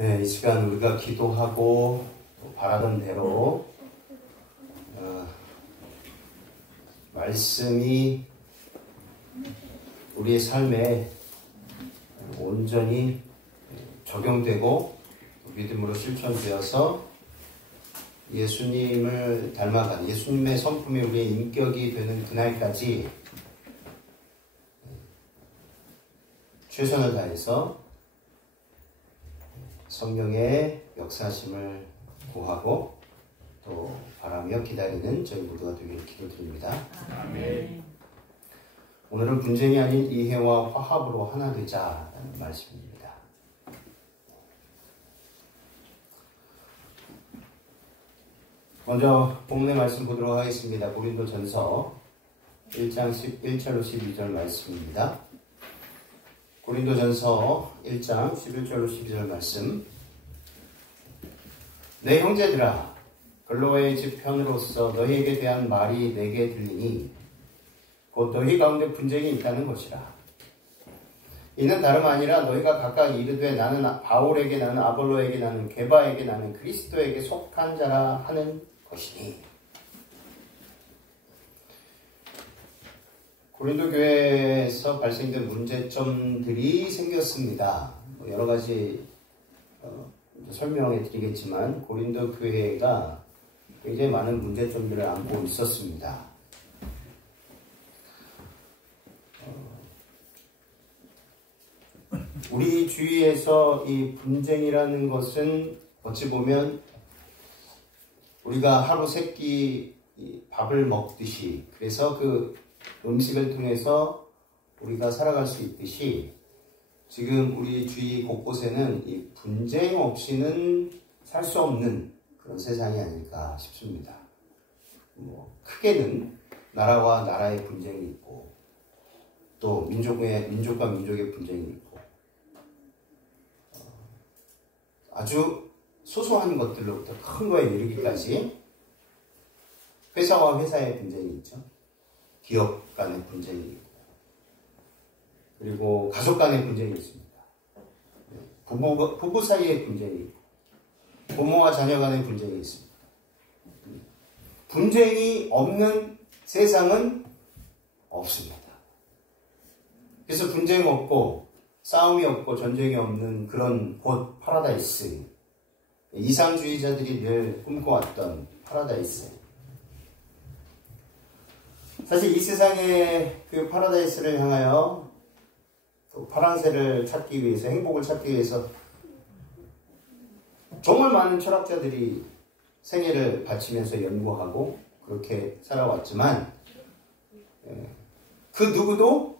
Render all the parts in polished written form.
네, 이 시간 우리가 기도하고 바라던 대로 말씀이 우리의 삶에 온전히 적용되고 믿음으로 실천되어서 예수님을 닮아가는 예수님의 성품이 우리의 인격이 되는 그날까지 최선을 다해서 성령의 역사하심을 구하고 또 바라며 기다리는 저희 모두가 되기를 기도드립니다. 아멘. 오늘은 분쟁이 아닌 이해와 화합으로 하나 되자라는 말씀입니다. 먼저 본문의 말씀 보도록 하겠습니다. 고린도전서 1장 11절로 12절 말씀입니다. 고린도전서 1장 11절로 12절 말씀. 내 형제들아, 글로의 집 편으로서 너희에게 대한 말이 내게 들리니 곧 너희 가운데 분쟁이 있다는 것이라. 이는 다름 아니라 너희가 각각 이르되 나는 바울에게, 나는 아볼로에게, 나는 게바에게, 나는 그리스도에게 속한 자라 하는 것이니. 고린도 교회에서 발생된 문제점들이 생겼습니다. 여러 가지 설명해 드리겠지만 고린도 교회가 굉장히 많은 문제점들을 안고 있었습니다. 우리 주위에서 이 분쟁이라는 것은 어찌 보면 우리가 하루 세 끼 밥을 먹듯이, 그래서 그 음식을 통해서 우리가 살아갈 수 있듯이 지금 우리 주위 곳곳에는 이 분쟁 없이는 살 수 없는 그런 세상이 아닐까 싶습니다. 크게는 나라와 나라의 분쟁이 있고 또 민족과 민족의 분쟁이 있고 아주 소소한 것들로부터 큰 거에 이르기까지 회사와 회사의 분쟁이 있죠. 기업 간의 분쟁이 있고, 그리고 가족 간의 분쟁이 있습니다. 부부 사이의 분쟁이 있고, 부모와 자녀 간의 분쟁이 있습니다. 분쟁이 없는 세상은 없습니다. 그래서 분쟁 없고 싸움이 없고 전쟁이 없는 그런 곳 파라다이스, 이상주의자들이 늘 꿈꿔왔던 파라다이스. 사실 이 세상의 그 파라다이스를 향하여 또 파랑새를 찾기 위해서, 행복을 찾기 위해서 정말 많은 철학자들이 생애를 바치면서 연구하고 그렇게 살아왔지만 그 누구도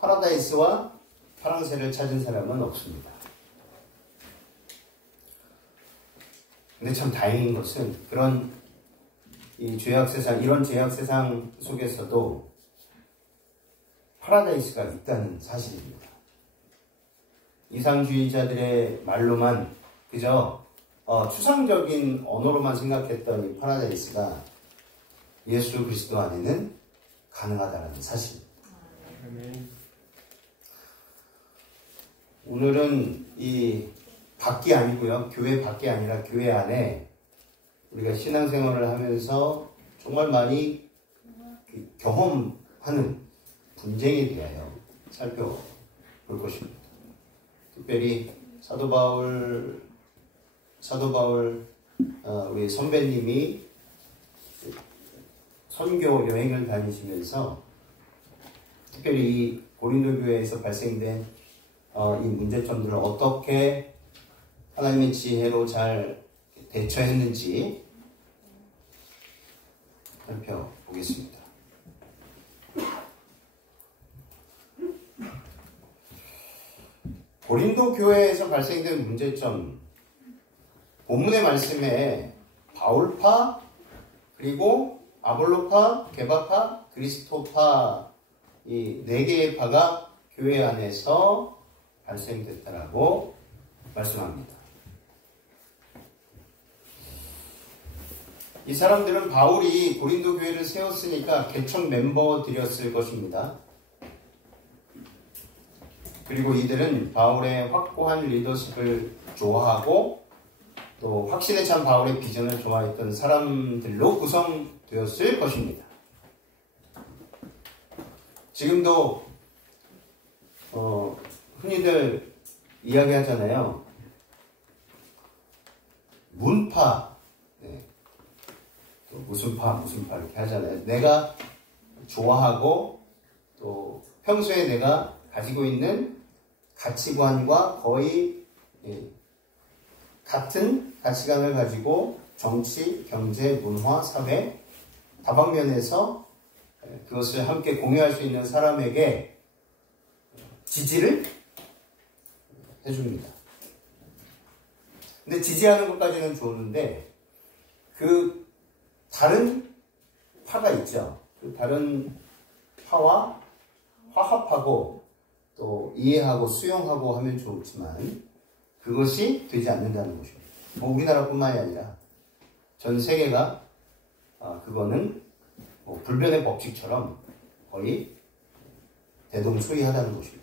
파라다이스와 파랑새를 찾은 사람은 없습니다. 근데 참 다행인 것은 그런 이 죄악 세상, 이런 죄악 세상 속에서도 파라다이스가 있다는 사실입니다. 이상주의자들의 말로만 그저 추상적인 언어로만 생각했던 이 파라다이스가 예수 그리스도 안에는 가능하다는 사실입니다. 오늘은 이 밖이 아니고요, 교회 밖이 아니라 교회 안에 우리가 신앙생활을 하면서 정말 많이 경험하는 분쟁에 대하여 살펴볼 것입니다. 특별히 사도 바울 우리 선배님이 선교 여행을 다니시면서 특별히 이 고린도 교회에서 발생된 이 문제점들을 어떻게 하나님의 지혜로 잘 대처했는지 살펴보겠습니다. 고린도 교회에서 발생된 문제점, 본문의 말씀에 바울파, 그리고 아볼로파, 게바파, 그리스도파, 이 네 개의 파가 교회 안에서 발생됐다라고 말씀합니다. 이 사람들은 바울이 고린도 교회를 세웠으니까 개척 멤버들이었을 것입니다. 그리고 이들은 바울의 확고한 리더십을 좋아하고 또 확신에 찬 바울의 비전을 좋아했던 사람들로 구성되었을 것입니다. 지금도 흔히들 이야기하잖아요. 문파, 네. 또 무슨 파 이렇게 하잖아요. 내가 좋아하고 또 평소에 내가 가지고 있는 가치관과 거의 같은 가치관을 가지고 정치, 경제, 문화, 사회 다방면에서 그것을 함께 공유할 수 있는 사람에게 지지를 해줍니다. 근데 지지하는 것까지는 좋은데 그 다른 파가 있죠. 그 다른 파와 화합하고 또 이해하고 수용하고 하면 좋지만 그것이 되지 않는다는 것입니다. 뭐 우리나라뿐만이 아니라 전 세계가 그거는 뭐 불변의 법칙처럼 거의 대동소이하다는 것입니다.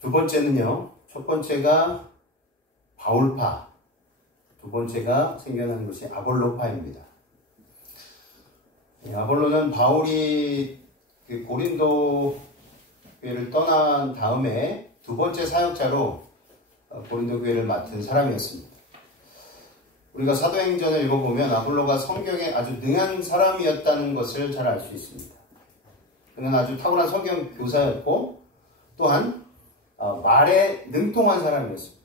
두 번째는요. 첫 번째가 바울파, 두 번째가 생겨나는 것이 아볼로파입니다. 아볼로는 바울이 그 고린도 교회를 떠난 다음에 두 번째 사역자로 고린도 교회를 맡은 사람이었습니다. 우리가 사도행전을 읽어보면 아볼로가 성경에 아주 능한 사람이었다는 것을 잘 알 수 있습니다. 그는 아주 탁월한 성경 교사였고 또한 말에 능통한 사람이었습니다.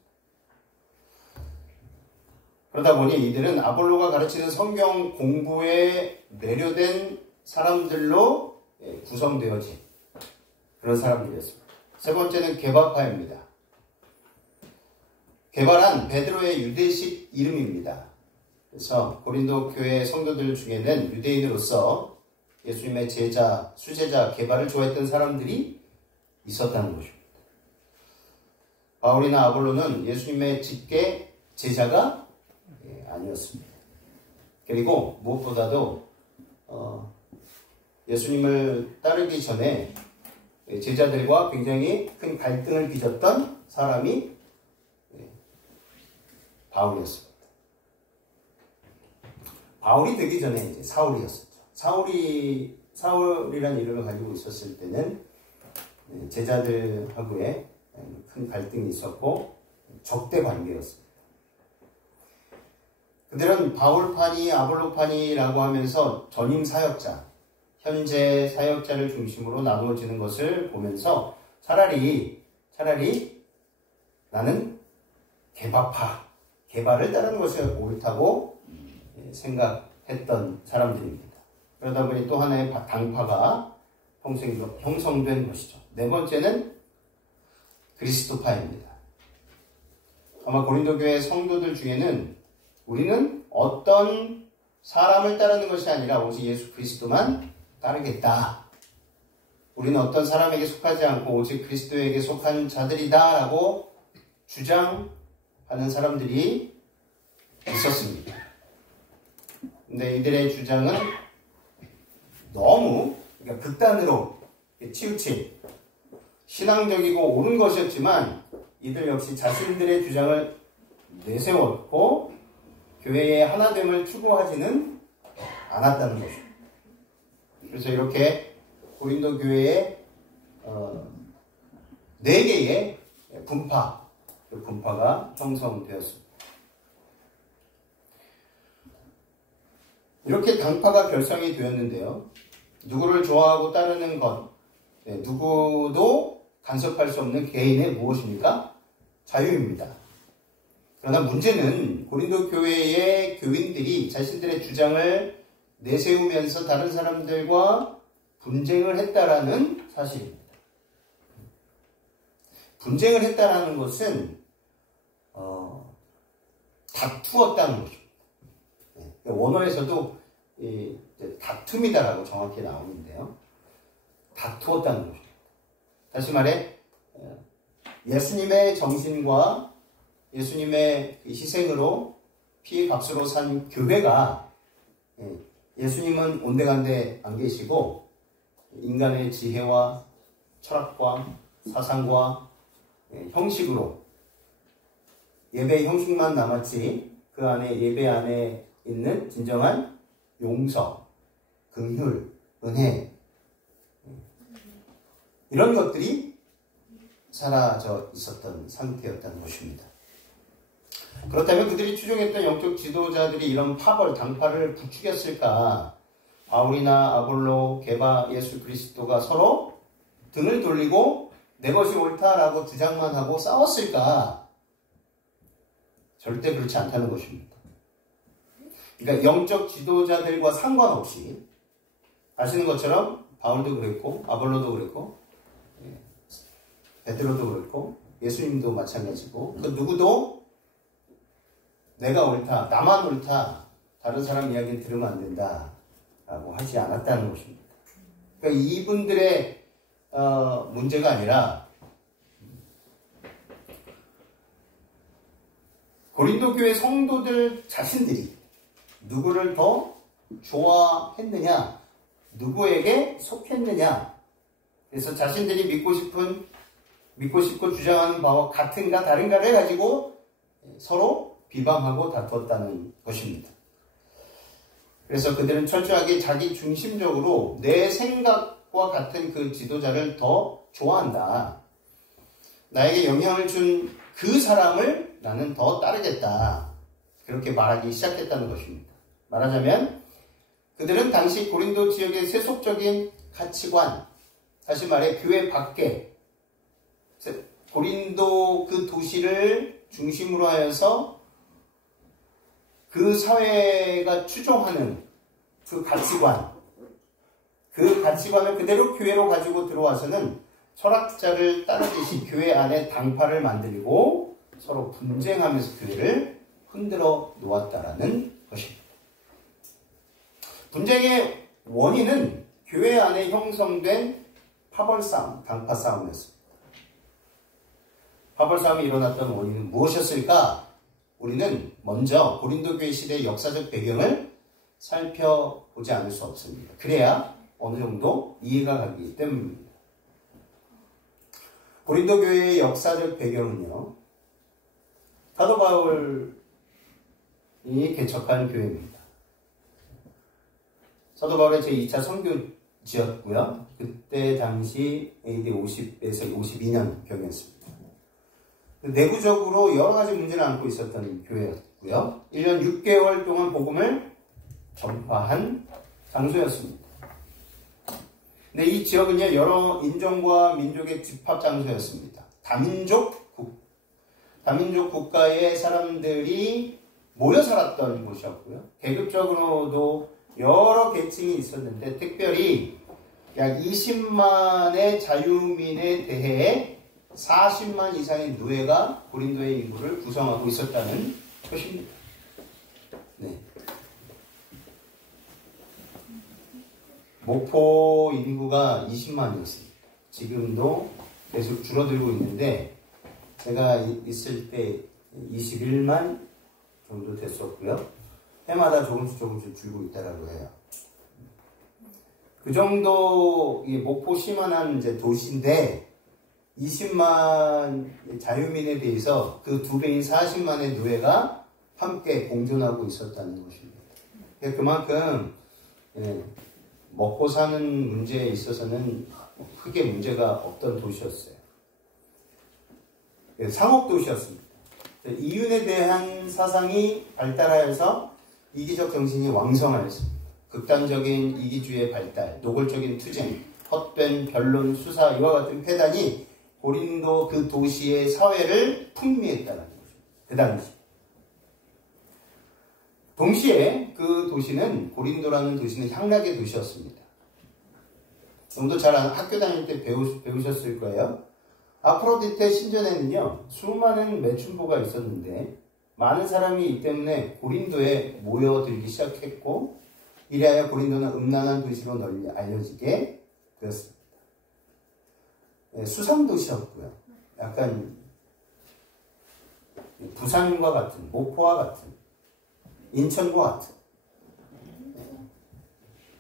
그러다 보니 이들은 아볼로가 가르치는 성경 공부에 매료된 사람들로 구성되어진 그런 사람들이었습니다. 세 번째는 게바파입니다. 게바란 베드로의 유대식 이름입니다. 그래서 고린도 교회 성도들 중에는 유대인으로서 예수님의 제자, 수제자 게바를 좋아했던 사람들이 있었다는 것입니다. 바울이나 아볼로는 예수님의 직계 제자가 아니었습니다. 그리고 무엇보다도 예수님을 따르기 전에 제자들과 굉장히 큰 갈등을 빚었던 사람이 바울이었습니다. 바울이 되기 전에 이제 사울이었었죠. 사울이라는 이름을 가지고 있었을 때는 제자들하고의 큰 갈등이 있었고 적대 관계였습니다. 그들은 바울파니 아볼로파니라고 하면서 전임 사역자, 현재 사역자를 중심으로 나누어지는 것을 보면서 차라리 나는 게바파, 게바를 따르는 것이 옳다고 생각했던 사람들입니다. 그러다 보니 또 하나의 당파가 형성된 것이죠. 네 번째는 그리스도파입니다. 아마 고린도 교회 성도들 중에는 우리는 어떤 사람을 따르는 것이 아니라 오직 예수 그리스도만 따르겠다. 우리는 어떤 사람에게 속하지 않고 오직 그리스도에게 속한 자들이다 라고 주장하는 사람들이 있었습니다. 근데 이들의 주장은 너무 극단으로 치우친 신앙적이고 옳은 것이었지만 이들 역시 자신들의 주장을 내세웠고 교회의 하나됨을 추구하지는 않았다는 것입니다. 그래서 이렇게 고린도 교회에 4개의 분파가 형성되었습니다. 이렇게 당파가 결성이 되었는데요. 누구를 좋아하고 따르는 것, 누구도 간섭할 수 없는 개인의 무엇입니까? 자유입니다. 그러나 문제는 고린도 교회의 교인들이 자신들의 주장을 내세우면서 다른 사람들과 분쟁을 했다라는 사실입니다. 분쟁을 했다라는 것은 다투었다는 것입니다. 원어에서도 다툼이다라고 정확히 나오는데요. 다투었다는 것입니다. 다시 말해 예수님의 정신과 예수님의 희생으로 피의 값으로 산 교회가 예수님은 온데간데 안 계시고 인간의 지혜와 철학과 사상과 형식으로 예배의 형식만 남았지 그 안에 예배 안에 있는 진정한 용서, 긍휼, 은혜 이런 것들이 사라져 있었던 상태였다는 것입니다. 그렇다면 그들이 추종했던 영적 지도자들이 이런 파벌, 당파를 부추겼을까? 바울이나 아볼로, 게바, 예수 그리스도가 서로 등을 돌리고 내 것이 옳다라고 주장만 하고 싸웠을까? 절대 그렇지 않다는 것입니다. 그러니까 영적 지도자들과 상관없이 아시는 것처럼 바울도 그랬고 아볼로도 그랬고 베드로도 그랬고 예수님도 마찬가지고 그 누구도 내가 옳다, 나만 옳다, 다른 사람 이야기 들으면 안 된다 라고 하지 않았다는 것입니다. 그러니까 이분들의 문제가 아니라 고린도 교회 성도들 자신들이 누구를 더 좋아했느냐, 누구에게 속했느냐. 그래서 자신들이 믿고 싶고 주장하는 바와 같은가 다른가를 가지고 서로 비방하고 다투었다는 것입니다. 그래서 그들은 철저하게 자기 중심적으로 내 생각과 같은 그 지도자를 더 좋아한다. 나에게 영향을 준 그 사람을 나는 더 따르겠다. 그렇게 말하기 시작했다는 것입니다. 말하자면 그들은 당시 고린도 지역의 세속적인 가치관, 다시 말해 교회 밖에 고린도 그 도시를 중심으로 하여서 그 사회가 추종하는 그 가치관을 그대로 교회로 가지고 들어와서는 철학자를 따르듯이 교회 안에 당파를 만들고 서로 분쟁하면서 교회를 흔들어 놓았다라는 것입니다. 분쟁의 원인은 교회 안에 형성된 파벌싸움, 당파싸움이었습니다. 파벌싸움이 일어났던 원인은 무엇이었을까? 우리는 먼저 고린도 교회 시대의 역사적 배경을 살펴보지 않을 수 없습니다. 그래야 어느 정도 이해가 가기 때문입니다. 고린도 교회의 역사적 배경은요, 사도 바울이 개척한 교회입니다. 사도 바울의 제2차 선교지였고요. 그때 당시 AD 50에서 52년 경이었습니다. 내부적으로 여러 가지 문제를 안고 있었던 교회였고요. 1년 6개월 동안 복음을 전파한 장소였습니다. 근데 이 지역은요, 여러 인종과 민족의 집합 장소였습니다. 다민족 국가의 사람들이 모여 살았던 곳이었고요. 계급적으로도 여러 계층이 있었는데 특별히 약 20만의 자유민에 대해 40만 이상의 노예가 고린도의 인구를 구성하고 있었다는 것입니다. 네. 목포 인구가 20만이었습니다. 지금도 계속 줄어들고 있는데 제가 있을 때 21만 정도 됐었고요. 해마다 조금씩 줄고 있다라고 해요. 그 정도 목포시만한 이제 도시인데 20만 자유민에 대해서 그 2배인 40만의 노예가 함께 공존하고 있었다는 것입니다. 그만큼 먹고 사는 문제에 있어서는 크게 문제가 없던 도시였어요. 상업도시였습니다. 이윤에 대한 사상이 발달하여서 이기적 정신이 왕성하였습니다. 극단적인 이기주의 발달, 노골적인 투쟁, 헛된 변론, 수사 이와 같은 패단이 고린도 그 도시의 사회를 풍미했다는 것입니다. 그 당시. 동시에 그 도시는 고린도라는 도시는 향락의 도시였습니다. 여러분도 잘 학교 다닐 때 배우셨을 거예요. 아프로디테 신전에는요 수많은 매춘부가 있었는데 많은 사람이 이 때문에 고린도에 모여들기 시작했고 이래야 고린도는 음란한 도시로 널리 알려지게 되었습니다. 수상도시였고요. 약간 부산과 같은, 목포와 같은, 인천과 같은.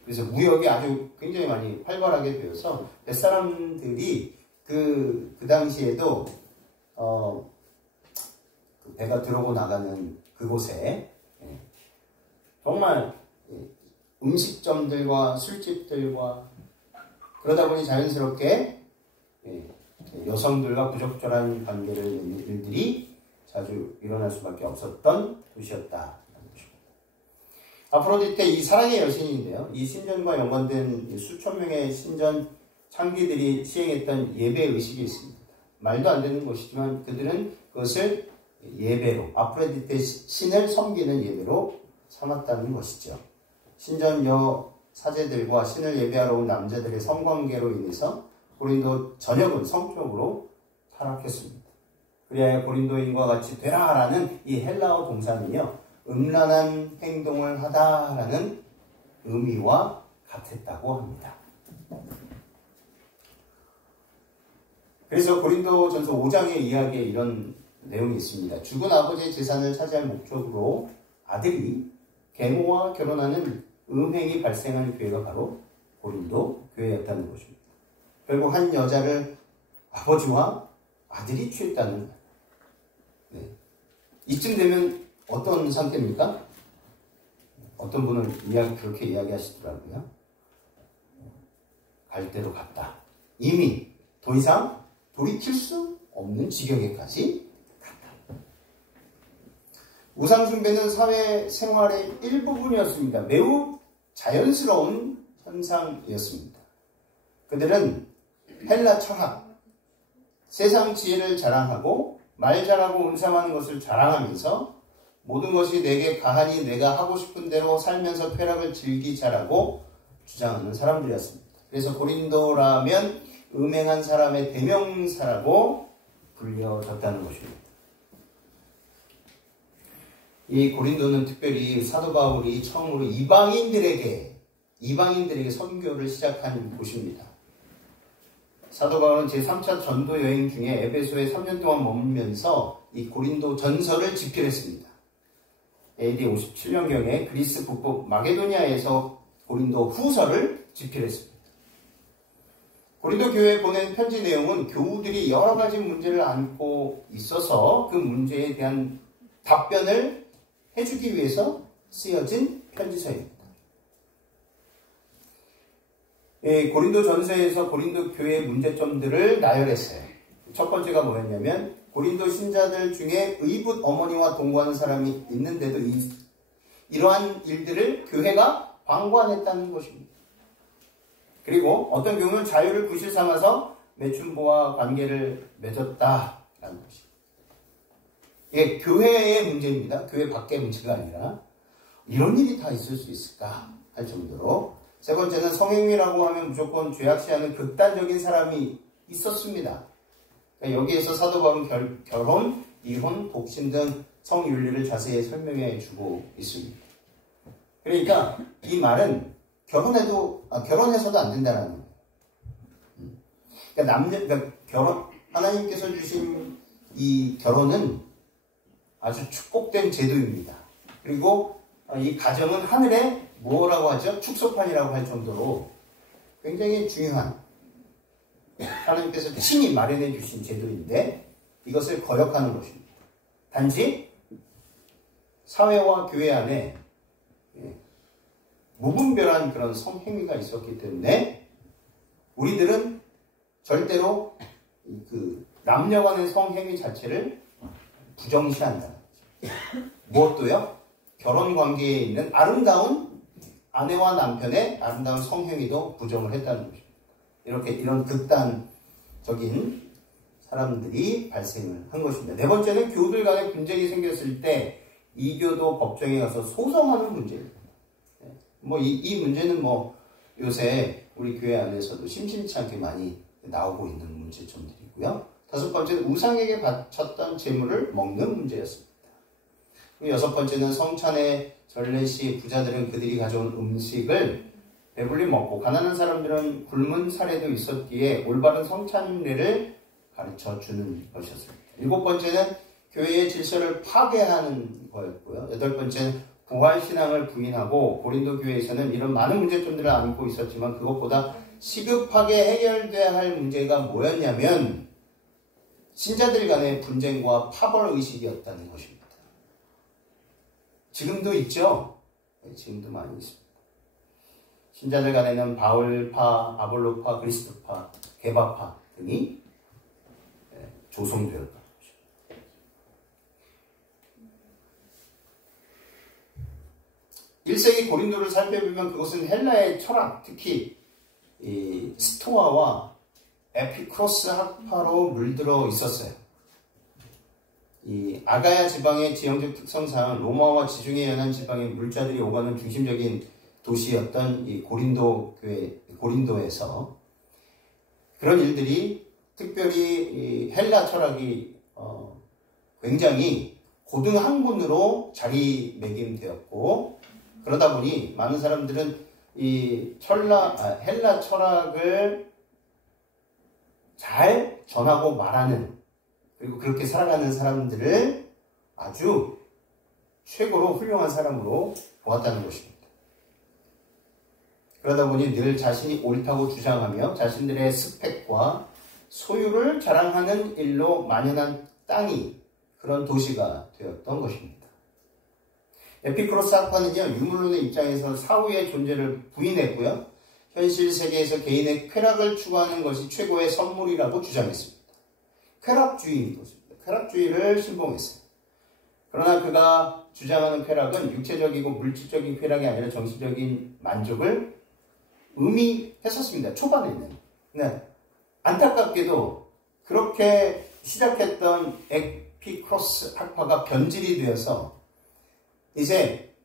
그래서 무역이 아주 굉장히 많이 활발하게 되어서 뱃사람들이 그 당시에도 그 배가 들어오고 나가는 그곳에 정말 음식점들과 술집들과 그러다 보니 자연스럽게 여성들과 부적절한 관계를 맺는 일들이 자주 일어날 수밖에 없었던 도시였다. 아프로디테 이 사랑의 여신인데요. 이 신전과 연관된 수천 명의 신전 창기들이 시행했던 예배 의식이 있습니다. 말도 안 되는 것이지만 그들은 그것을 예배로, 아프로디테 신을 섬기는 예배로 삼았다는 것이죠. 신전 사제들과 신을 예배하러 온 남자들의 성관계로 인해서 고린도 전역은 성적으로 타락했습니다. 그래야 고린도인과 같이 되라라는 이 헬라어 동사는요, 음란한 행동을 하다라는 의미와 같았다고 합니다. 그래서 고린도전서 5장의 이야기에 이런 내용이 있습니다. 죽은 아버지의 재산을 차지할 목적으로 아들이 계모와 결혼하는 음행이 발생한 교회가 바로 고린도 교회였다는 것입니다. 결국 한 여자를 아버지와 아들이 취했다는 거예요. 네. 이쯤 되면 어떤 상태입니까? 어떤 분은 그렇게 이야기하시더라고요. 갈 대로 갔다. 이미 더 이상 돌이킬 수 없는 지경에까지 갔다. 우상숭배는 사회생활의 일부분이었습니다. 매우 자연스러운 현상이었습니다. 그들은 헬라 철학, 세상 지혜를 자랑하고 말 잘하고 운삼하는 것을 자랑하면서 모든 것이 내게 가하니 내가 하고 싶은 대로 살면서 쾌락을 즐기자라고 주장하는 사람들이었습니다. 그래서 고린도라면 음행한 사람의 대명사라고 불려졌다는 것입니다. 이 고린도는 특별히 사도 바울이 처음으로 이방인들에게 선교를 시작한 곳입니다. 사도 바울은 제3차 전도 여행 중에 에베소에 3년 동안 머물면서 이 고린도 전서를 집필했습니다. AD 57년경에 그리스 북부 마게도니아에서 고린도 후서를 집필했습니다. 고린도 교회에 보낸 편지 내용은 교우들이 여러 가지 문제를 안고 있어서 그 문제에 대한 답변을 해주기 위해서 쓰여진 편지서입니다. 고린도 전서에서 고린도 교회의 문제점들을 나열했어요. 첫 번째가 뭐였냐면 고린도 신자들 중에 의붓 어머니와 동거하는 사람이 있는데도 이러한 일들을 교회가 방관했다는 것입니다. 그리고 어떤 경우는 자유를 부실 삼아서 매춘부와 관계를 맺었다라는 것입니다. 이게 교회의 문제입니다. 교회 밖의 문제가 아니라 이런 일이 다 있을 수 있을까 할 정도로. 세 번째는 성행위라고 하면 무조건 죄악시하는 극단적인 사람이 있었습니다. 그러니까 여기에서 사도 바울은 결혼, 이혼, 독신 등 성윤리를 자세히 설명해 주고 있습니다. 그러니까 이 말은 결혼해서도 안 된다는 거예요. 그러니까 하나님께서 주신 이 결혼은 아주 축복된 제도입니다. 그리고 이 가정은 하늘의 뭐라고 하죠? 축소판이라고 할 정도로 굉장히 중요한 하나님께서 친히 마련해 주신 제도인데 이것을 거역하는 것입니다. 단지 사회와 교회 안에 무분별한 그런 성행위가 있었기 때문에 우리들은 절대로 그 남녀 간의 성행위 자체를 부정시한다. 무엇도요? 결혼 관계에 있는 아름다운 아내와 남편의 아름다운 성행위도 부정을 했다는 것입니다. 이런 극단적인 사람들이 발생을 한 것입니다. 네 번째는 교우들 간에 분쟁이 생겼을 때 이교도 법정에 가서 소송하는 문제입니다. 이 문제는 요새 우리 교회 안에서도 심심치 않게 많이 나오고 있는 문제점들이고요. 다섯 번째는 우상에게 바쳤던 재물을 먹는 문제였습니다. 여섯 번째는 성찬의 전례시 부자들은 그들이 가져온 음식을 배불리 먹고 가난한 사람들은 굶은 사례도 있었기에 올바른 성찬례를 가르쳐 주는 것이었습니다. 일곱 번째는 교회의 질서를 파괴하는 거였고요. 여덟 번째는 부활신앙을 부인하고 고린도 교회에서는 이런 많은 문제점들을 안고 있었지만 그것보다 시급하게 해결돼야 할 문제가 뭐였냐면 신자들 간의 분쟁과 파벌의식이었다는 것입니다. 지금도 있죠? 지금도 많이 있습니다. 신자들 간에는 바울파, 아볼로파, 그리스도파, 게바파 등이 조성되었다. 1세기 고린도를 살펴보면 그것은 헬라의 철학, 특히 이 스토아와 에피크로스 학파로 물들어 있었어요. 이 아가야 지방의 지형적 특성상 로마와 지중해 연안 지방의 물자들이 오가는 중심적인 도시였던 이 고린도에서 그런 일들이 특별히 이 헬라 철학이 굉장히 고등학문으로 자리매김되었고 그러다 보니 많은 사람들은 이 헬라 철학을 잘 전하고 말하는 그리고 그렇게 살아가는 사람들을 아주 최고로 훌륭한 사람으로 보았다는 것입니다. 그러다 보니 늘 자신이 옳다고 주장하며 자신들의 스펙과 소유를 자랑하는 일로 만연한 땅이 그런 도시가 되었던 것입니다. 에피크로스 학파는요, 유물론의 입장에서 사후의 존재를 부인했고요. 현실 세계에서 개인의 쾌락을 추구하는 것이 최고의 선물이라고 주장했습니다. 쾌락주의를 신봉했어요. 그러나 그가 주장하는 쾌락은 육체적이고 물질적인 쾌락이 아니라 정신적인 만족을 의미했었습니다. 초반에는. 네. 안타깝게도 그렇게 시작했던 에피크로스 학파가 변질이 되어서 이제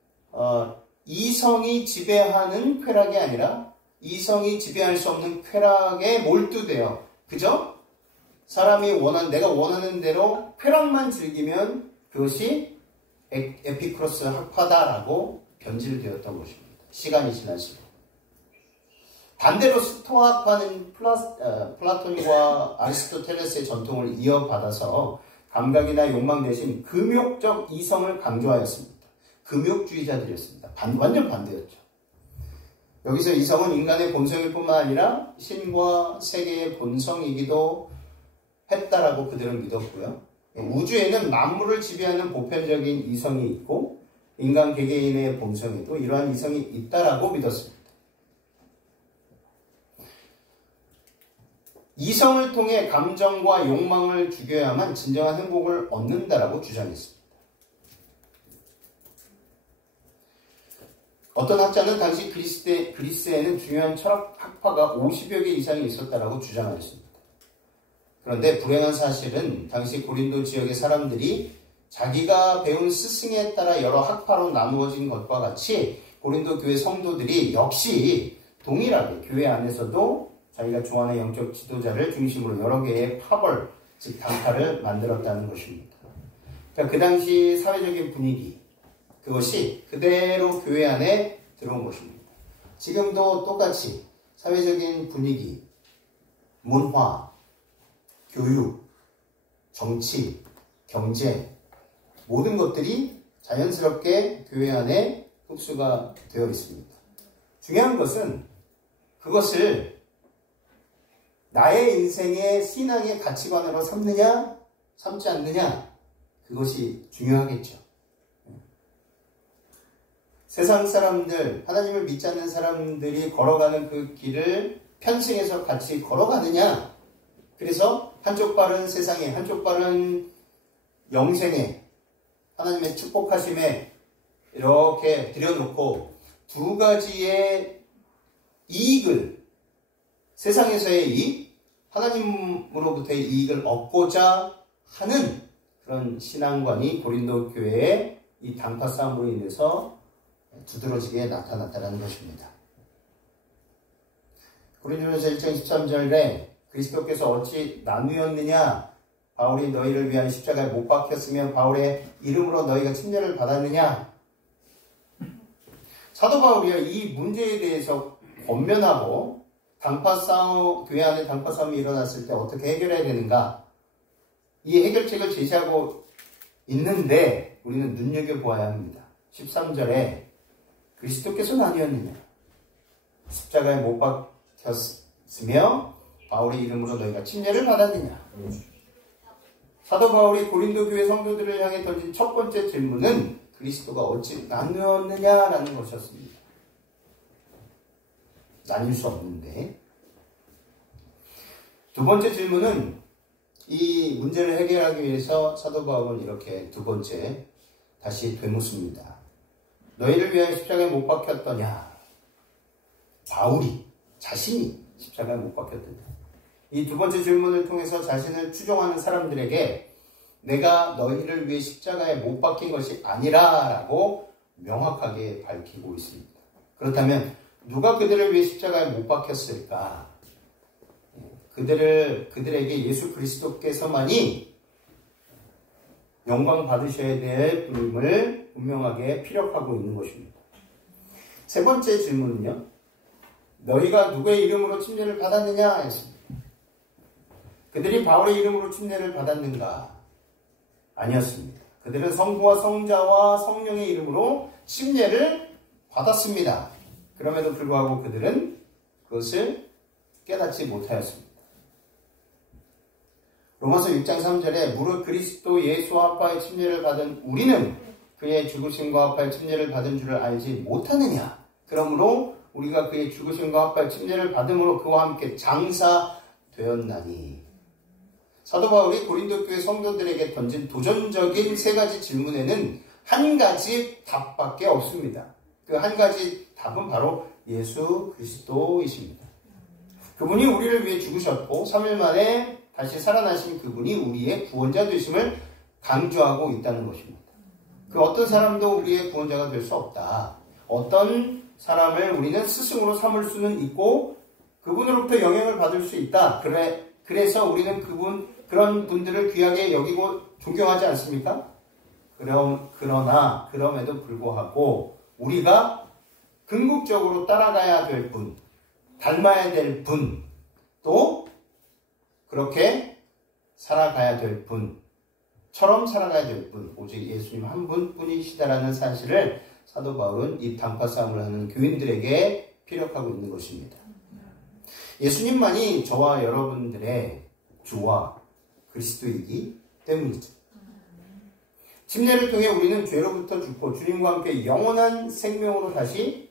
이성이 지배하는 쾌락이 아니라 이성이 지배할 수 없는 쾌락에 몰두되어 그죠? 사람이 내가 원하는 대로 쾌락만 즐기면 그것이 에피크로스 학파다라고 변질되었던 것입니다. 시간이 지날수록. 반대로 스토아 학파는 플라톤과 아리스토텔레스의 전통을 이어받아서 감각이나 욕망 대신 금욕적 이성을 강조하였습니다. 금욕주의자들이었습니다. 완전 반대였죠. 여기서 이성은 인간의 본성일 뿐만 아니라 신과 세계의 본성이기도 했다라고 그들은 믿었고요. 우주에는 만물을 지배하는 보편적인 이성이 있고 인간 개개인의 본성에도 이러한 이성이 있다라고 믿었습니다. 이성을 통해 감정과 욕망을 죽여야만 진정한 행복을 얻는다라고 주장했습니다. 어떤 학자는 당시 그리스에는 중요한 철학 학파가 50여 개 이상이 있었다라고 주장하였습니다. 그런데 불행한 사실은 당시 고린도 지역의 사람들이 자기가 배운 스승에 따라 여러 학파로 나누어진 것과 같이 고린도 교회 성도들이 역시 동일하게 교회 안에서도 자기가 좋아하는 영적 지도자를 중심으로 여러 개의 파벌, 즉 당파를 만들었다는 것입니다. 그러니까 그 당시 사회적인 분위기, 그것이 그대로 교회 안에 들어온 것입니다. 지금도 똑같이 사회적인 분위기, 문화, 교육, 정치, 경제 모든 것들이 자연스럽게 교회 안에 흡수가 되어 있습니다. 중요한 것은 그것을 나의 인생의 신앙의 가치관으로 삼느냐 삼지 않느냐 그것이 중요하겠죠. 세상 사람들, 하나님을 믿지 않는 사람들이 걸어가는 그 길을 편승해서 같이 걸어가느냐. 그래서 한쪽 발은 세상에, 한쪽 발은 영생에, 하나님의 축복하심에 이렇게 들여놓고 두 가지의 이익을, 세상에서의 이익, 하나님으로부터의 이익을 얻고자 하는 그런 신앙관이 고린도 교회의 이 당파 싸움으로 인해서 두드러지게 나타났다는 것입니다. 고린도전서 1장 13절에 그리스도께서 어찌 나누었느냐? 바울이 너희를 위한 십자가에 못 박혔으며 바울의 이름으로 너희가 침례를 받았느냐? 사도 바울이요, 이 문제에 대해서 권면하고 교회 안에 당파 싸움이 일어났을 때 어떻게 해결해야 되는가? 이 해결책을 제시하고 있는데 우리는 눈여겨보아야 합니다. 13절에 그리스도께서 나뉘었느냐? 십자가에 못 박혔으며 바울의 이름으로 너희가 침례를 받았느냐? 사도 바울이 고린도 교회 성도들을 향해 던진 첫 번째 질문은 그리스도가 어찌 나누었느냐라는 것이었습니다. 나뉠 수 없는데. 두 번째 질문은 이 문제를 해결하기 위해서 사도 바울은 이렇게 두 번째 다시 되묻습니다. 너희를 위하여 십자가에 못 박혔더냐? 바울이 자신이 십자가에 못 박혔더냐? 이 두 번째 질문을 통해서 자신을 추종하는 사람들에게 내가 너희를 위해 십자가에 못 박힌 것이 아니라 라고 명확하게 밝히고 있습니다. 그렇다면 누가 그들을 위해 십자가에 못 박혔을까? 그들에게 예수 그리스도께서만이 영광 받으셔야 될 분임을 분명하게 피력하고 있는 것입니다. 세 번째 질문은요. 너희가 누구의 이름으로 침례를 받았느냐? 했습니다. 그들이 바울의 이름으로 침례를 받았는가? 아니었습니다. 그들은 성부와 성자와 성령의 이름으로 침례를 받았습니다. 그럼에도 불구하고 그들은 그것을 깨닫지 못하였습니다. 로마서 6장 3절에 무릇 그리스도 예수와 합하여 침례를 받은 우리는 그의 죽으심과 합하여 침례를 받은 줄을 알지 못하느냐? 그러므로 우리가 그의 죽으심과 합하여 침례를 받음으로 그와 함께 장사되었나니. 사도 바울이 고린도 교회 성도들에게 던진 도전적인 세 가지 질문에는 한 가지 답밖에 없습니다. 그 한 가지 답은 바로 예수 그리스도이십니다. 그분이 우리를 위해 죽으셨고 3일 만에 다시 살아나신 그분이 우리의 구원자 되심을 강조하고 있다는 것입니다. 그 어떤 사람도 우리의 구원자가 될 수 없다. 어떤 사람을 우리는 스승으로 삼을 수는 있고 그분으로부터 영향을 받을 수 있다. 그래서 우리는 그런 분들을 귀하게 여기고 존경하지 않습니까? 그럼에도 불구하고 우리가 궁극적으로 따라가야 될 분, 닮아야 될 분, 또 그렇게 살아가야 될 분처럼 살아가야 될 분, 오직 예수님 한 분뿐이시다라는 사실을 사도 바울은 이 당파 싸움을 하는 교인들에게 피력하고 있는 것입니다. 예수님만이 저와 여러분들의 주와 그리스도이기 때문이죠. 침례를 통해 우리는 죄로부터 죽고 주님과 함께 영원한 생명으로 다시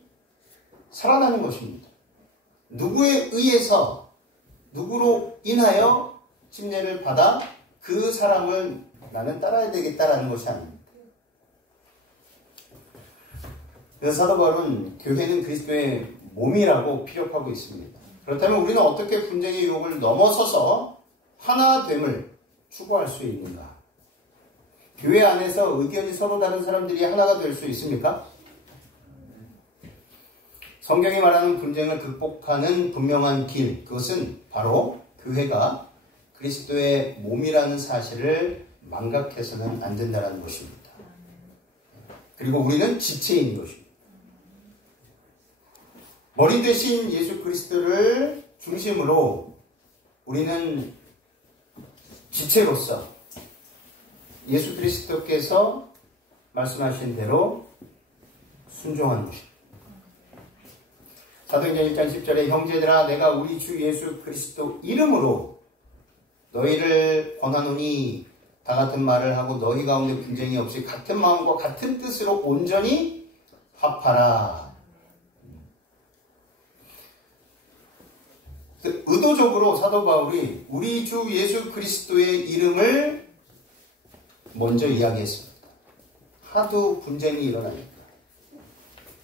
살아나는 것입니다. 누구에 의해서, 누구로 인하여 침례를 받아 그 사람을 나는 따라야 되겠다라는 것이 아닙니다. 그래서 사도 바울은 교회는 그리스도의 몸이라고 피력하고 있습니다. 그렇다면 우리는 어떻게 분쟁의 유혹을 넘어서서 하나됨을 추구할 수 있는가? 교회 안에서 의견이 서로 다른 사람들이 하나가 될 수 있습니까? 성경이 말하는 분쟁을 극복하는 분명한 길, 그것은 바로 교회가 그리스도의 몸이라는 사실을 망각해서는 안 된다는 것입니다. 그리고 우리는 지체인 것입니다. 머리 대신 예수 그리스도를 중심으로 우리는 지체로서 예수 그리스도께서 말씀하신 대로 순종하는 것입니다. 사도행전 1장 10절에 형제들아 내가 우리 주 예수 그리스도 이름으로 너희를 권하노니 다 같은 말을 하고 너희 가운데 분쟁이 없이 같은 마음과 같은 뜻으로 온전히 합하라. 의도적으로 사도 바울이 우리 주 예수 그리스도의 이름을 먼저 이야기했습니다. 하도 분쟁이 일어나니까.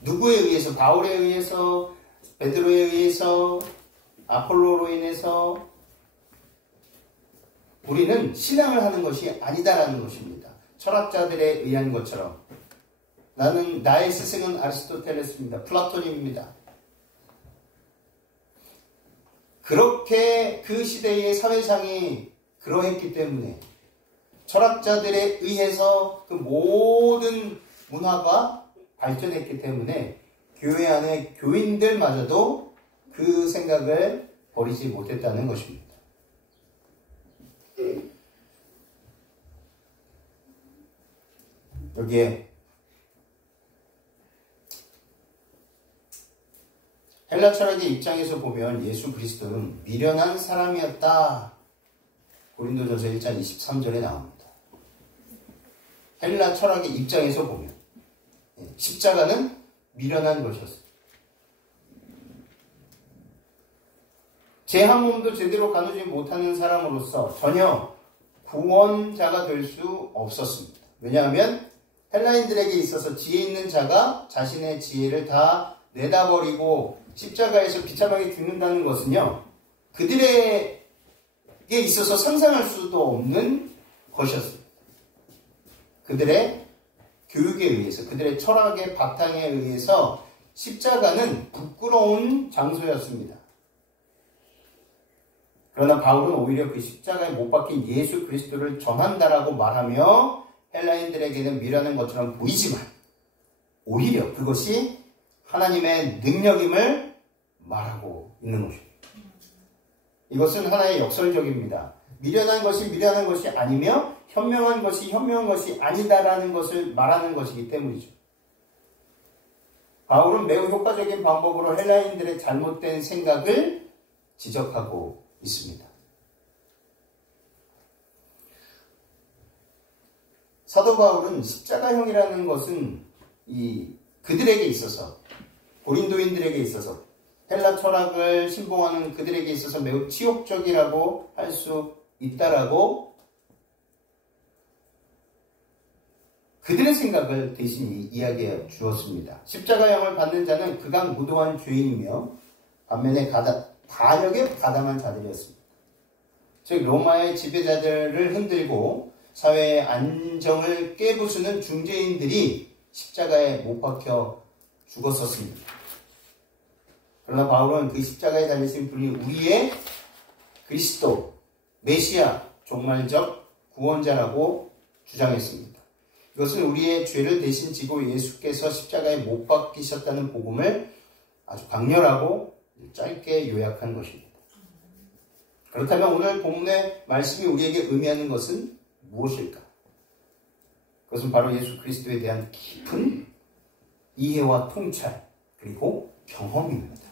누구에 의해서? 바울에 의해서, 베드로에 의해서, 아폴로로 인해서 우리는 신앙을 하는 것이 아니다라는 것입니다. 철학자들에 의한 것처럼 나의 스승은 아리스토텔레스입니다. 플라톤입니다. 그렇게 그 시대의 사회상이 그러했기 때문에 철학자들에 의해서 그 모든 문화가 발전했기 때문에 교회 안에 교인들마저도 그 생각을 버리지 못했다는 것입니다. 여기에 헬라 철학의 입장에서 보면 예수 그리스도는 미련한 사람이었다. 고린도전서 1장 23절에 나옵니다. 헬라 철학의 입장에서 보면 십자가는 미련한 것이었습니다. 제 한 몸도 제대로 가누지 못하는 사람으로서 전혀 구원자가 될 수 없었습니다. 왜냐하면 헬라인들에게 있어서 지혜 있는 자가 자신의 지혜를 다 내다버리고 십자가에서 비참하게 죽는다는 것은요, 그들에게 있어서 상상할 수도 없는 것이었습니다. 그들의 교육에 의해서, 그들의 철학의 바탕에 의해서 십자가는 부끄러운 장소였습니다. 그러나 바울은 오히려 그 십자가에 못 박힌 예수 그리스도를 전한다라고 말하며 헬라인들에게는 미련한 것처럼 보이지만 오히려 그것이 하나님의 능력임을 말하고 있는 것입니다. 이것은 하나의 역설적입니다. 미련한 것이 아니며 현명한 것이 아니다라는 것을 말하는 것이기 때문이죠. 바울은 매우 효과적인 방법으로 헬라인들의 잘못된 생각을 지적하고 있습니다. 사도 바울은 십자가형이라는 것은 그들에게 있어서, 고린도인들에게 있어서, 헬라 철학을 신봉하는 그들에게 있어서 매우 치욕적이라고 할 수 있다라고 그들의 생각을 대신 이야기해 주었습니다. 십자가형을 받는 자는 극악무도한 죄인이며 반면에 반역에 가담한 자들이었습니다. 즉 로마의 지배자들을 흔들고 사회의 안정을 깨부수는 중재인들이 십자가에 못 박혀 죽었었습니다. 그러나 바울은 그 십자가에 달리신 분이 우리의 그리스도, 메시아, 종말적 구원자라고 주장했습니다. 이것은 우리의 죄를 대신 지고 예수께서 십자가에 못 박히셨다는 복음을 아주 강렬하고 짧게 요약한 것입니다. 그렇다면 오늘 본문의 말씀이 우리에게 의미하는 것은 무엇일까? 그것은 바로 예수 그리스도에 대한 깊은 이해와 통찰 그리고 경험입니다.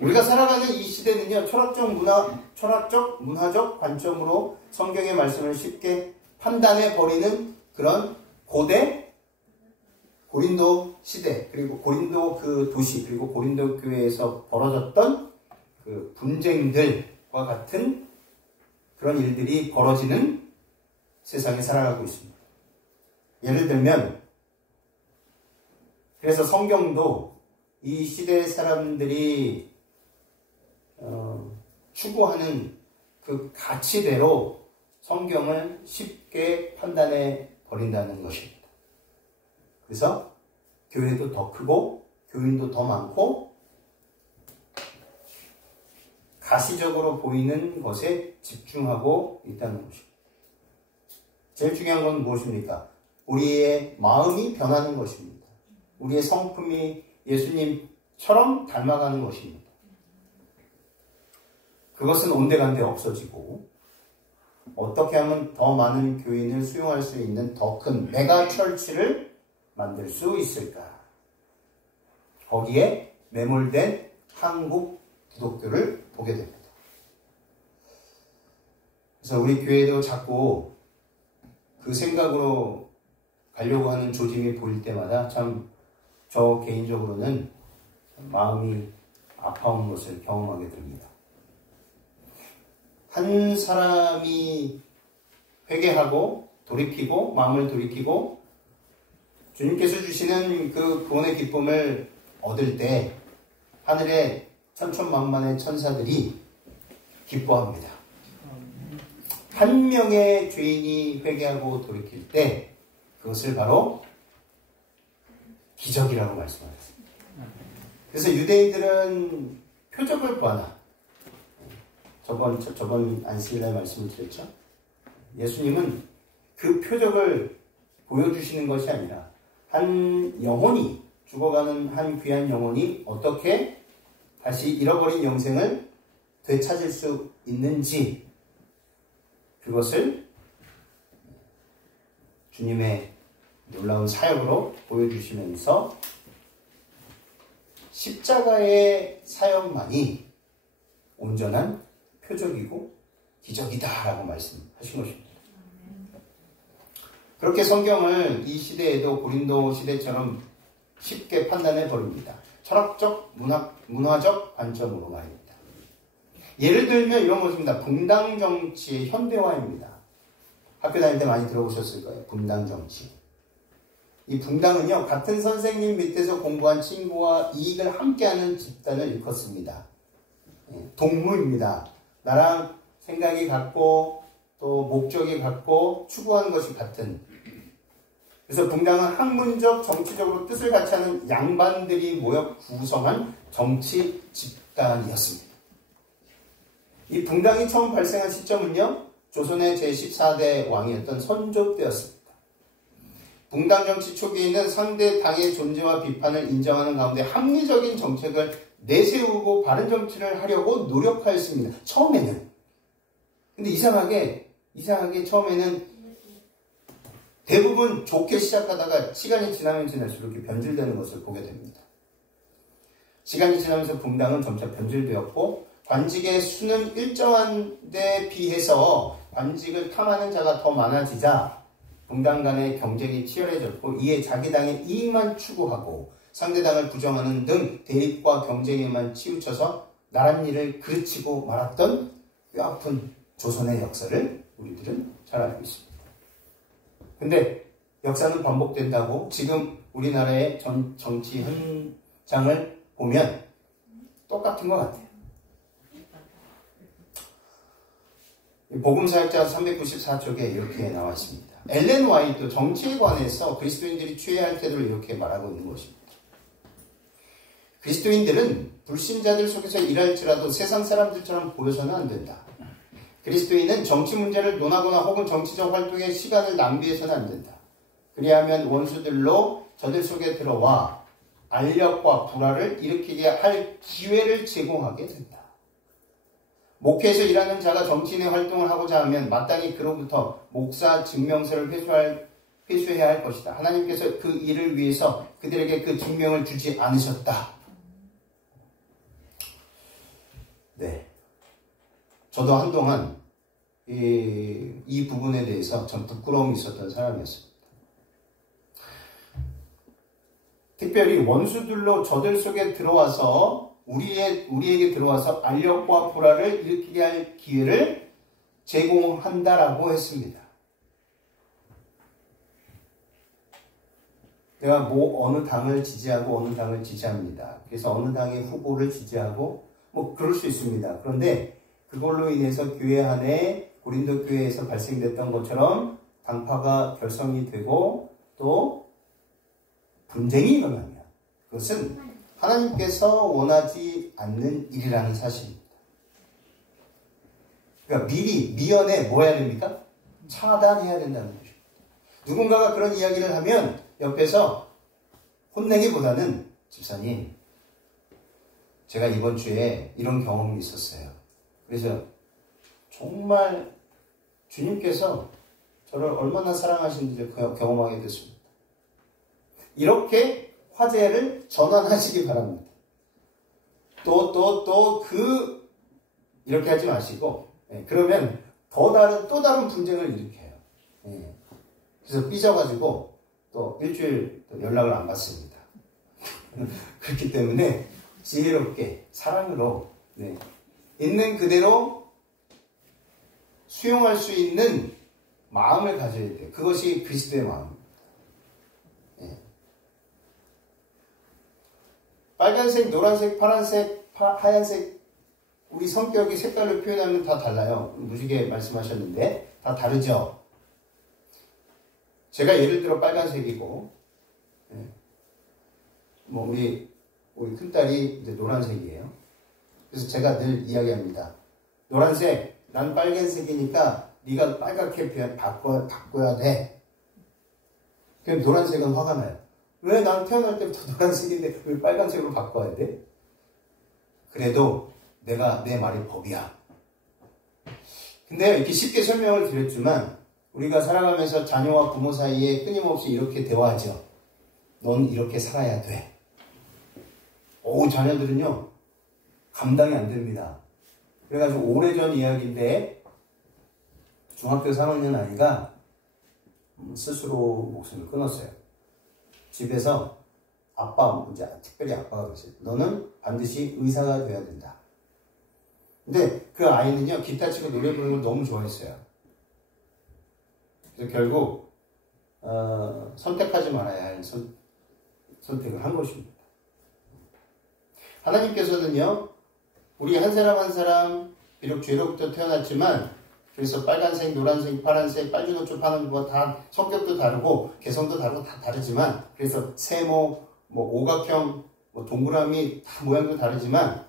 우리가 살아가는 이 시대는요, 철학적, 문화적 관점으로 성경의 말씀을 쉽게 판단해 버리는 그런 고대 고린도 시대, 그리고 고린도 그 도시, 그리고 고린도 교회에서 벌어졌던 그 분쟁들과 같은 그런 일들이 벌어지는 세상에 살아가고 있습니다. 예를 들면, 그래서 성경도 이 시대의 사람들이 추구하는 그 가치대로 성경을 쉽게 판단해 버린다는 것입니다. 그래서 교회도 더 크고 교인도 더 많고 가시적으로 보이는 것에 집중하고 있다는 것입니다. 제일 중요한 건 무엇입니까? 우리의 마음이 변하는 것입니다. 우리의 성품이 예수님처럼 닮아가는 것입니다. 그것은 온데간데 없어지고 어떻게 하면 더 많은 교인을 수용할 수 있는 더 큰 메가 철치를 만들 수 있을까? 거기에 매몰된 한국 기독교를 보게 됩니다. 그래서 우리 교회도 자꾸 그 생각으로 가려고 하는 조짐이 보일 때마다 참 저 개인적으로는 마음이 아파온 것을 경험하게 됩니다. 한 사람이 회개하고 돌이키고 마음을 돌이키고 주님께서 주시는 그 구원의 기쁨을 얻을 때 하늘의 천천만만의 천사들이 기뻐합니다. 한 명의 죄인이 회개하고 돌이킬 때 그것을 바로 기적이라고 말씀하셨습니다. 그래서 유대인들은 표적을 구하나, 저번 안식일날 말씀을 드렸죠. 예수님은 그 표적을 보여주시는 것이 아니라 한 영혼이, 죽어가는 한 귀한 영혼이 어떻게 다시 잃어버린 영생을 되찾을 수 있는지, 그것을 주님의 놀라운 사역으로 보여주시면서 십자가의 사역만이 온전한 표적이고 기적이다라고 말씀하신 것입니다. 그렇게 성경을 이 시대에도 고린도 시대처럼 쉽게 판단해 버립니다. 철학적, 문화적 관점으로 말입니다. 예를 들면 이런 것입니다. 분당 정치의 현대화입니다. 학교 다닐 때 많이 들어보셨을 거예요. 분당 정치. 이 분당은요, 같은 선생님 밑에서 공부한 친구와 이익을 함께하는 집단을 일컫습니다. 동무입니다. 나랑 생각이 같고 또 목적이 같고 추구하는 것이 같은. 그래서 분당은 학문적, 정치적으로 뜻을 같이 하는 양반들이 모여 구성한 정치 집단이었습니다. 이 분당이 처음 발생한 시점은요, 조선의 제14대 왕이었던 선조 때였습니다. 분당 정치 초기에는 상대 당의 존재와 비판을 인정하는 가운데 합리적인 정책을 내세우고 바른 정치를 하려고 노력하였습니다. 처음에는. 근데 이상하게 처음에는 대부분 좋게 시작하다가 시간이 지나면 지날수록 이렇게 변질되는 것을 보게 됩니다. 시간이 지나면서 분당은 점차 변질되었고 관직의 수는 일정한 데 비해서 관직을 탐하는 자가 더 많아지자 분당 간의 경쟁이 치열해졌고 이에 자기 당의 이익만 추구하고 상대당을 부정하는 등 대립과 경쟁에만 치우쳐서 나란 일을 그르치고 말았던 뼈아픈 조선의 역사를 우리들은 잘 알고 있습니다. 근데 역사는 반복된다고 지금 우리나라의 정치 현장을 보면 똑같은 것 같아요. 복음사역자 394쪽에 이렇게 나와 있습니다. 엘렌 화이트 정치에 관해서 그리스도인들이 취해야 할 태도를 이렇게 말하고 있는 것입니다. 그리스도인들은 불신자들 속에서 일할지라도 세상 사람들처럼 보여서는 안 된다. 그리스도인은 정치 문제를 논하거나 혹은 정치적 활동에 시간을 낭비해서는 안 된다. 그리하면 원수들로 저들 속에 들어와 알력과 불화를 일으키게 할 기회를 제공하게 된다. 목회에서 일하는 자가 정치인의 활동을 하고자 하면 마땅히 그로부터 목사 증명서를 회수해야 할 것이다. 하나님께서 그 일을 위해서 그들에게 그 증명을 주지 않으셨다. 네. 저도 한동안 이 부분에 대해서 좀 부끄러움이 있었던 사람이었습니다. 특별히 원수들로 저들 속에 들어와서 우리에게 들어와서 알력과 불화를 일으키게 할 기회를 제공한다라고 했습니다. 내가 어느 당을 지지하고 어느 당을 지지합니다. 그래서 어느 당의 후보를 지지하고 그럴 수 있습니다. 그런데 그걸로 인해서 교회 안에 고린도 교회에서 발생됐던 것처럼 당파가 결성이 되고 또 분쟁이 일어나면 그것은 하나님께서 원하지 않는 일이라는 사실입니다. 그러니까 미연에 뭐 해야 됩니까? 차단해야 된다는 것입니다. 누군가가 그런 이야기를 하면 옆에서 혼내기보다는 집사님, 제가 이번 주에 이런 경험이 있었어요. 그래서 정말 주님께서 저를 얼마나 사랑하시는지 경험하게 됐습니다. 이렇게 화제를 전환하시기 바랍니다. 이렇게 하지 마시고, 그러면 또 다른 분쟁을 일으켜요. 그래서 삐져가지고 또 일주일 연락을 안 받습니다. 그렇기 때문에 지혜롭게, 사랑으로, 있는 그대로 수용할 수 있는 마음을 가져야 돼요. 그것이 그리스도의 마음입니다. 빨간색, 노란색, 파란색, 하얀색 우리 성격이 색깔로 표현하면 다 달라요. 무지개 말씀하셨는데 다 다르죠. 제가 예를 들어 빨간색이고 뭐 우리 큰딸이 이제 노란색이에요. 그래서 제가 늘 이야기합니다. 노란색, 난 빨간색이니까 네가 빨갛게 바꿔야 돼. 그럼 노란색은 화가 나요. 왜 난 태어날 때부터 노란색인데 왜 빨간색으로 바꿔야 돼? 그래도 내 말이 법이야. 근데 이렇게 쉽게 설명을 드렸지만 우리가 살아가면서 자녀와 부모 사이에 끊임없이 이렇게 대화하죠. 넌 이렇게 살아야 돼. 자녀들은요 감당이 안 됩니다. 그래가지고 오래전 이야기인데 중학교 3학년 아이가 스스로 목숨을 끊었어요. 집에서 특별히 아빠가 그랬어요. 너는 반드시 의사가 돼야 된다. 근데 그 아이는요 기타 치고 노래 부르는 걸 너무 좋아했어요. 그래서 결국 선택하지 말아야 할 선택을 한 것입니다. 하나님께서는요 우리 한 사람 한 사람 비록 죄로부터 태어났지만 그래서 빨간색, 노란색, 파란색, 빨주노초 파는 거 다 성격도 다르고 개성도 다르고 다 다르지만 그래서 세모, 오각형, 동그라미 다 모양도 다르지만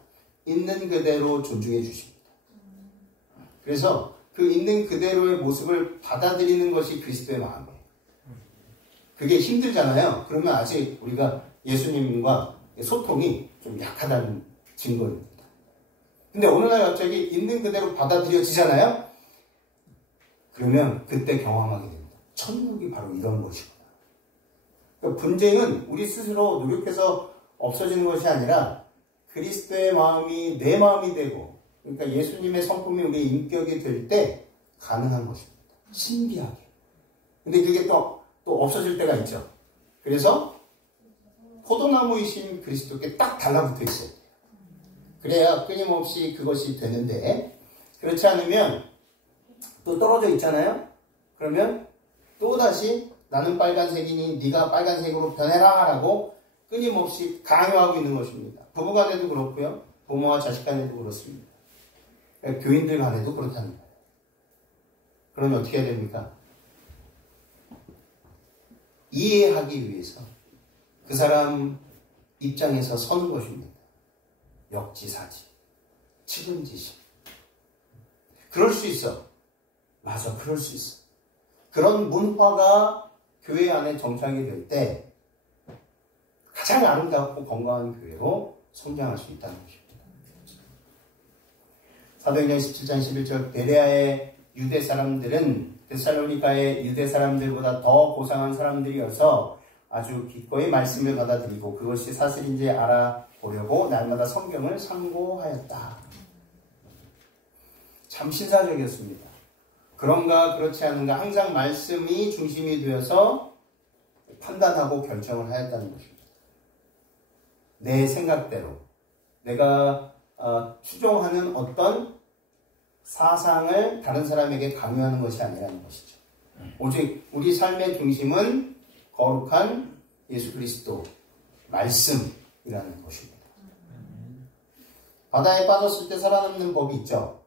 있는 그대로 존중해 주십니다. 그래서 그 있는 그대로의 모습을 받아들이는 것이 그리스도의 마음이에요. 그게 힘들잖아요. 그러면 아직 우리가 예수님과 소통이 좀 약하다는 증거입니다. 근데 어느 날 갑자기 있는 그대로 받아들여지잖아요. 그러면 그때 경험하게 됩니다. 천국이 바로 이런 것이구나. 그러니까 분쟁은 우리 스스로 노력해서 없어지는 것이 아니라 그리스도의 마음이 내 마음이 되고 그러니까 예수님의 성품이 우리의 인격이 될 때 가능한 것입니다. 신비하게. 근데 그게 또 없어질 때가 있죠. 그래서 포도나무이신 그리스도께 딱 달라붙어 있어야 돼요. 그래야 끊임없이 그것이 되는데 그렇지 않으면 또 떨어져 있잖아요. 그러면 또다시 나는 빨간색이니 네가 빨간색으로 변해라 라고 끊임없이 강요하고 있는 것입니다. 부부 간에도 그렇고요. 부모와 자식 간에도 그렇습니다. 교인들 간에도 그렇다는 거예요. 그러면 어떻게 해야 됩니까? 이해하기 위해서 그 사람 입장에서 서는 것입니다. 역지사지, 측은지심. 그럴 수 있어. 맞아, 그럴 수 있어. 그런 문화가 교회 안에 정착이 될 때 가장 아름답고 건강한 교회로 성장할 수 있다는 것입니다. 사도행전 17장 11절 베레아의 유대 사람들은 데살로니가의 유대 사람들보다 더 고상한 사람들이어서 아주 기꺼이 말씀을 받아들이고 그것이 사실인지 알아보려고 날마다 성경을 상고하였다. 참 신사적이었습니다. 그런가 그렇지 않은가 항상 말씀이 중심이 되어서 판단하고 결정을 하였다는 것입니다. 내 생각대로 내가 추종하는 어떤 사상을 다른 사람에게 강요하는 것이 아니라는 것이죠. 오직 우리 삶의 중심은 거룩한 예수 그리스도 말씀이라는 것입니다. 바다에 빠졌을 때 살아남는 법이 있죠.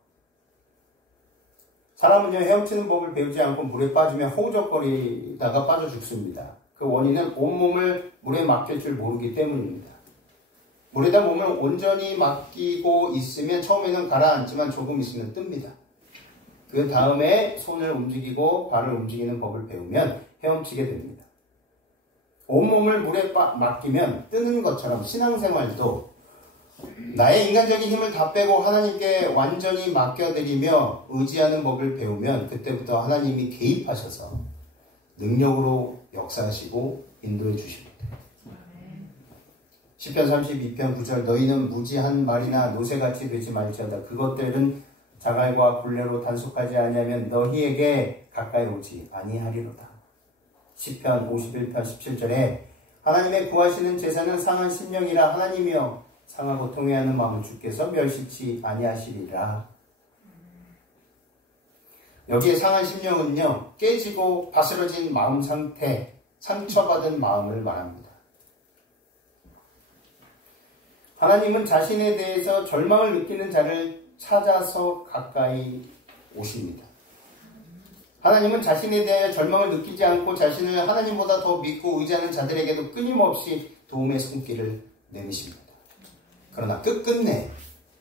사람은요 헤엄치는 법을 배우지 않고 물에 빠지면 허우적거리다가 빠져 죽습니다. 그 원인은 온몸을 물에 맡길 줄 모르기 때문입니다. 물에다 몸을 온전히 맡기고 있으면 처음에는 가라앉지만 조금 있으면 뜹니다. 그 다음에 손을 움직이고 발을 움직이는 법을 배우면 헤엄치게 됩니다. 온몸을 물에 맡기면 뜨는 것처럼 신앙생활도 나의 인간적인 힘을 다 빼고 하나님께 완전히 맡겨드리며 의지하는 법을 배우면 그때부터 하나님이 개입하셔서 능력으로 역사하시고 인도해 주십니다. 시편 32편 9절 너희는 무지한 말이나 노새같이 되지 말지어다. 그것들은 자갈과 굴레로 단속하지 아니하면 너희에게 가까이 오지 아니하리로다. 시편 51편 17절에 하나님의 구하시는 제사는 상한 심령이라 하나님이여 상하고 통회하는 마음을 주께서 멸시치 아니하시리라. 여기에 상한 심령은요 깨지고 바스러진 마음 상태, 상처받은 마음을 말합니다. 하나님은 자신에 대해서 절망을 느끼는 자를 찾아서 가까이 오십니다. 하나님은 자신에 대하여 절망을 느끼지 않고 자신을 하나님보다 더 믿고 의지하는 자들에게도 끊임없이 도움의 손길을 내미십니다. 그러나 끝끝내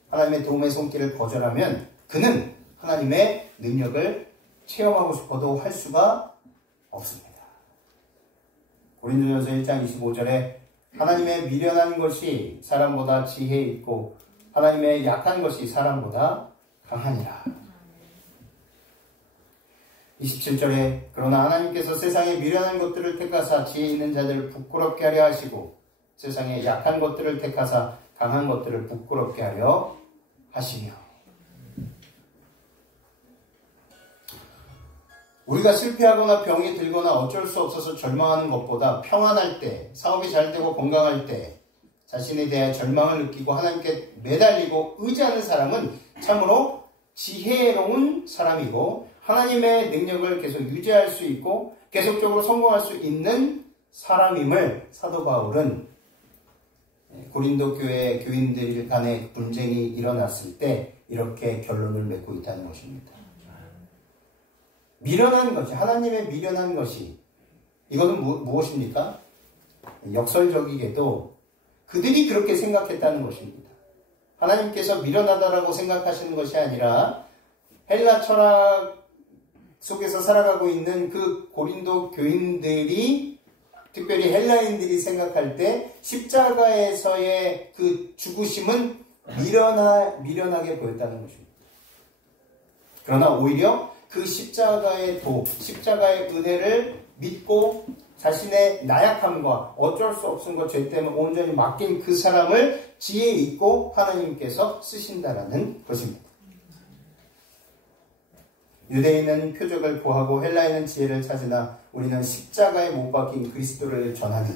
하나님의 도움의 손길을 거절하면 그는 하나님의 능력을 체험하고 싶어도 할 수가 없습니다. 고린도전서 1장 25절에 하나님의 미련한 것이 사람보다 지혜 있고 하나님의 약한 것이 사람보다 강하니라. 27절에 그러나 하나님께서 세상의 미련한 것들을 택하사 지혜 있는 자들을 부끄럽게 하려 하시고 세상의 약한 것들을 택하사 강한 것들을 부끄럽게 하려 하시며. 우리가 실패하거나 병이 들거나 어쩔 수 없어서 절망하는 것보다 평안할 때, 사업이 잘 되고 건강할 때 자신에 대해 절망을 느끼고 하나님께 매달리고 의지하는 사람은 참으로 지혜로운 사람이고 하나님의 능력을 계속 유지할 수 있고 계속적으로 성공할 수 있는 사람임을 사도 바울은 고린도 교회 교인들 간의 분쟁이 일어났을 때 이렇게 결론을 맺고 있다는 것입니다. 미련한 것이, 하나님의 미련한 것이, 이것은 무엇입니까? 역설적이게도 그들이 그렇게 생각했다는 것입니다. 하나님께서 미련하다라고 생각하시는 것이 아니라 헬라 철학 속에서 살아가고 있는 그 고린도 교인들이, 특별히 헬라인들이 생각할 때 십자가에서의 그 죽으심은 미련하게 보였다는 것입니다. 그러나 오히려 그 십자가의 십자가의 은혜를 믿고 자신의 나약함과 어쩔 수 없은 것, 죄 때문에 온전히 맡긴 그 사람을 지혜 있고 하나님께서 쓰신다라는 것입니다. 유대인은 표적을 구하고 헬라인은 지혜를 찾으나 우리는 십자가에 못 박힌 그리스도를 전하니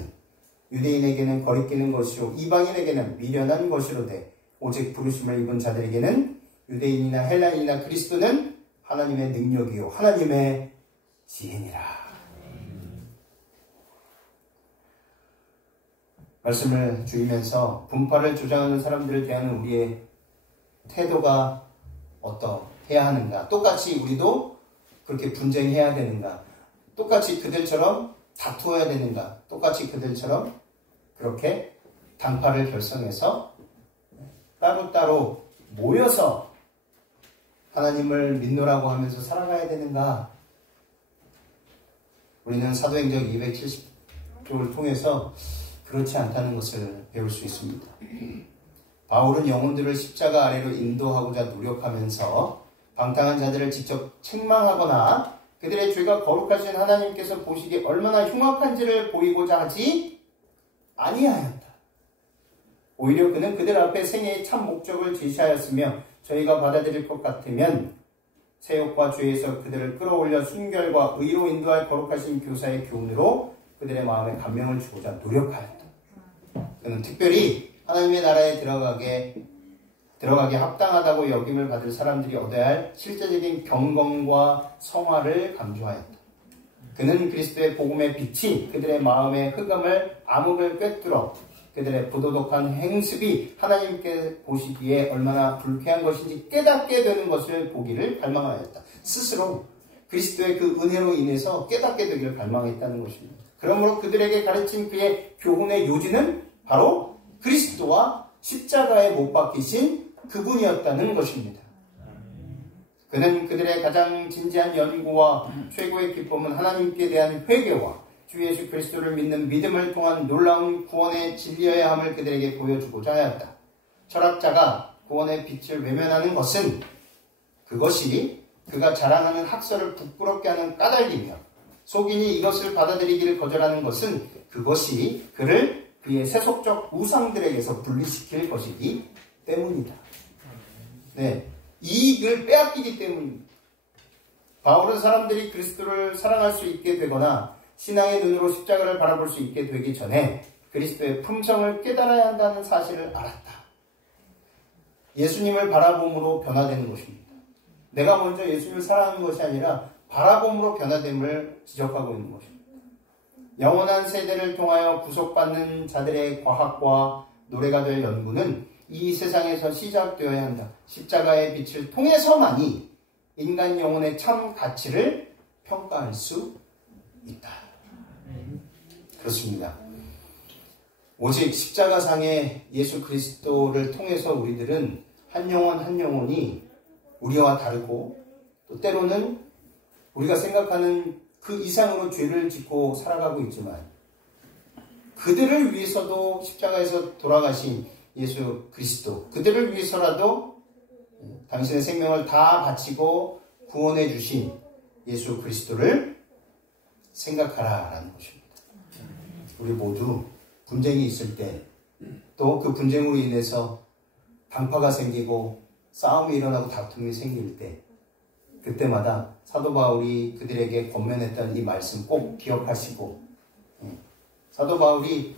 유대인에게는 거리끼는 것이요 이방인에게는 미련한 것이로되 오직 부르심을 입은 자들에게는 유대인이나 헬라인이나 그리스도는 하나님의 능력이요 하나님의 지혜니라. 말씀을 주이면서 분파를 주장하는 사람들을 대하는 우리의 태도가 어떠해야 하는가? 똑같이 우리도 그렇게 분쟁해야 되는가? 똑같이 그들처럼 다투어야 되는가? 똑같이 그들처럼 그렇게 당파를 결성해서 따로따로 모여서 하나님을 믿노라고 하면서 살아가야 되는가? 우리는 사도행전 270쪽을 통해서 그렇지 않다는 것을 배울 수 있습니다. 바울은 영혼들을 십자가 아래로 인도하고자 노력하면서 방탕한 자들을 직접 책망하거나 그들의 죄가 거룩하신 하나님께서 보시기에 얼마나 흉악한지를 보이고자 하지 아니하였다. 오히려 그는 그들 앞에 생애의 참 목적을 제시하였으며 저희가 받아들일 것 같으면 세욕과 죄에서 그들을 끌어올려 순결과 의로 인도할 거룩하신 교사의 교훈으로 그들의 마음에 감명을 주고자 노력하였다. 그는 특별히 하나님의 나라에 들어가게 합당하다고 여김을 받을 사람들이 얻어야 할 실제적인 경건과 성화를 강조하였다. 그는 그리스도의 복음의 빛이 그들의 마음의 흑암을 암흑을 꿰뚫어 그들의 부도덕한 행습이 하나님께 보시기에 얼마나 불쾌한 것인지 깨닫게 되는 것을 보기를 갈망하였다. 스스로 그리스도의 그 은혜로 인해서 깨닫게 되기를 갈망했다는 것입니다. 그러므로 그들에게 가르친 그의 교훈의 요지는 바로 그리스도와 십자가에 못 박히신 그분이었다는 것입니다. 그는 그들의 가장 진지한 연구와 최고의 기쁨은 하나님께 대한 회개와 주 예수 그리스도를 믿는 믿음을 통한 놀라운 구원의 진리여야 함을 그들에게 보여주고자 하였다. 철학자가 구원의 빛을 외면하는 것은 그것이 그가 자랑하는 학설을 부끄럽게 하는 까닭이며 속인이 이것을 받아들이기를 거절하는 것은 그것이 그를 그의 세속적 우상들에게서 분리시킬 것이기 때문이다. 네, 이익을 빼앗기기 때문입니다. 바울은 사람들이 그리스도를 사랑할 수 있게 되거나 신앙의 눈으로 십자가를 바라볼 수 있게 되기 전에 그리스도의 품성을 깨달아야 한다는 사실을 알았다. 예수님을 바라봄으로 변화되는 것입니다. 내가 먼저 예수님을 사랑하는 것이 아니라 바라봄으로 변화됨을 지적하고 있는 것입니다. 영원한 세대를 통하여 구속받는 자들의 과학과 노래가 될 연구는 이 세상에서 시작되어야 한다. 십자가의 빛을 통해서만이 인간 영혼의 참 가치를 평가할 수 있다. 그렇습니다. 오직 십자가상의 예수 그리스도를 통해서 우리들은 한 영혼 한 영혼이 우리와 다르고 또 때로는 우리가 생각하는 그 이상으로 죄를 짓고 살아가고 있지만 그들을 위해서도 십자가에서 돌아가신 예수 그리스도, 그들을 위해서라도 당신의 생명을 다 바치고 구원해 주신 예수 그리스도를 생각하라라는 것입니다. 우리 모두 분쟁이 있을 때, 또 그 분쟁으로 인해서 당파가 생기고 싸움이 일어나고 다툼이 생길 때, 그때마다 사도 바울이 그들에게 권면했던 이 말씀 꼭 기억하시고, 사도 바울이